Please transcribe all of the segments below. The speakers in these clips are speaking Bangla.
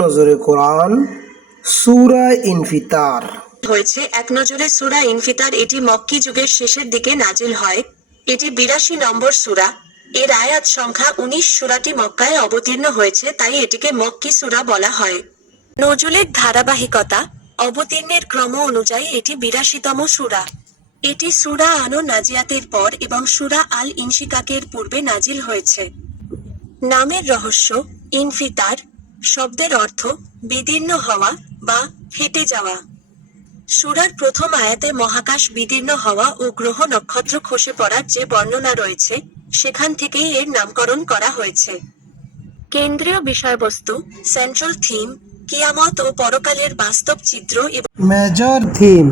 নজরে কোরআন সূরা ইনফিতার হয়েছে এক নজরে সূরা ইনফিতার। এটি মক্কি যুগের শেষের দিকে নাজিল হয়। এটি ৮২ নম্বর সূরা। এর আয়াত সংখ্যা ১৯। সূরাটি মক্কায় অবতীর্ণ হয়েছে, তাই এটিকে মক্কি সূরা বলা হয়। নজুলের ধারাবাহিকতা, অবতীর্ণের ক্রম অনুযায়ী এটি ৮২তম সূরা। এটি সূরা আনো নাজিয়াতের পর এবং সূরা আল ইনশিকাকের পূর্বে নাজিল হয়েছে। নামের রহস্য, ইনফিতার শব্দের অর্থ বিদীর্ণ হওয়া বা ফেটে যাওয়া। সূরার প্রথম আয়াতে মহাকাশ বিদীর্ণ হওয়া ও গ্রহ নক্ষত্র খসে পড়ার যে বর্ণনা রয়েছে, সেখান থেকেই এর নামকরণ করা হয়েছে। কেন্দ্রীয় বিষয়বস্তু, সেন্ট্রাল থিম, কিয়ামত ও পরকালের বাস্তব চিত্র এবং মেজর থিম: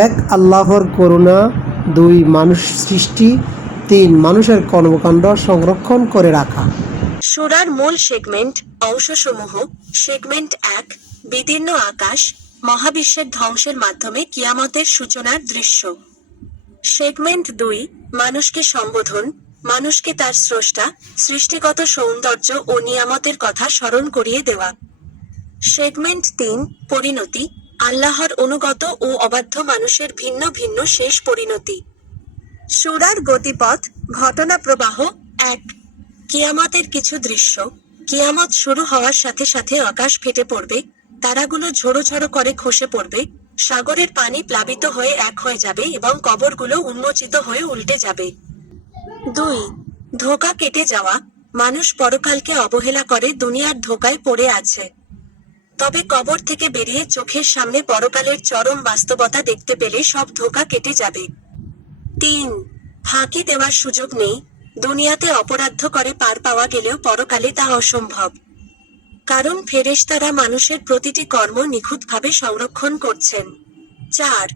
১. আল্লাহর করুণা, ২. মানুষ সৃষ্টি, ৩. মানুষের কর্মকাণ্ড সংরক্ষণ করে রাখা। সূরার মূল সেগমেন্ট অংশসমূহ। সেগমেন্ট ১, বিদীর্ণ আকাশ, মহাবিশ্বের ধ্বংসের মাধ্যমে কিয়ামতের সূচনার দৃশ্য। সেগমেন্ট ২, মানুষকে সম্বোধন, মানুষকে তার স্রষ্টা, সৃষ্টিগত সৌন্দর্য ও নিয়ামতের কথা স্মরণ করিয়ে দেওয়া। সেগমেন্ট ৩, পরিণতি, আল্লাহর অনুগত ও অবাধ্য মানুষের ভিন্ন ভিন্ন শেষ পরিণতি। সূরার গতিপথ, ঘটনা প্রবাহ। ১. কিয়ামতের কিছু দৃশ্য। কিয়ামত শুরু হওয়ার সাথে সাথে আকাশ ফেটে পড়বে, তারাগুলো ঝোড়ো ঝোড়ো করে খসে পড়বে, সাগরের পানি প্লাবিত হয়ে এক হয়ে যাবে এবং কবরগুলো উন্মোচিত হয়ে উল্টে যাবে। ২. ধোঁকা কেটে যাওয়া, মানুষ পরকালকে অবহেলা করে দুনিয়ার ধোঁকায় পড়ে আছে। তবে কবর থেকে বেরিয়ে চোখের সামনে পরকালের চরম বাস্তবতা দেখতে পেলে সব ধোঁকা কেটে যাবে। ৩. ফাঁকি দেওয়ার সুযোগ নেই, দুনিয়াতে অপরাধ করে পার পাওয়া গেলেও পরকালে তা অসম্ভব। কারণ ফেরেশতারা মানুষের প্রতিটি কর্ম নিখুঁতভাবে সংরক্ষণ করছেন। ৪.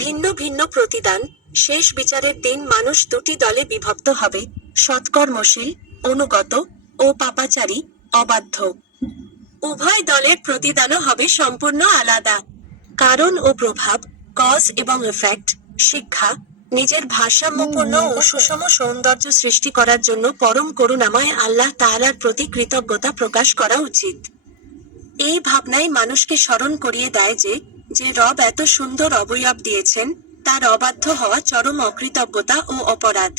ভিন্ন ভিন্ন প্রতিদান, শেষ বিচারের দিন মানুষ দুটি দলে বিভক্ত হবে: সৎকর্মশীল, অনুগত, ও পাপাচারী, অবাধ্য। উভয় দলের প্রতিদানও হবে সম্পূর্ণ আলাদা। কারণ ও প্রভাব, কজ এবং এফেক্ট, শিক্ষা, নিজের ভারসাম্যপূর্ণ ও সুষম সৌন্দর্য সৃষ্টি করার জন্য পরম করুণাময় আল্লাহ তাআলার প্রতি কৃতজ্ঞতা প্রকাশ করা উচিত। এই ভাবনাই মানুষকে স্মরণ করিয়ে দেয় যে রব এত সুন্দর অবয়ব দিয়েছেন, তার অবাধ্য হওয়া চরম অকৃতজ্ঞতা ও অপরাধ।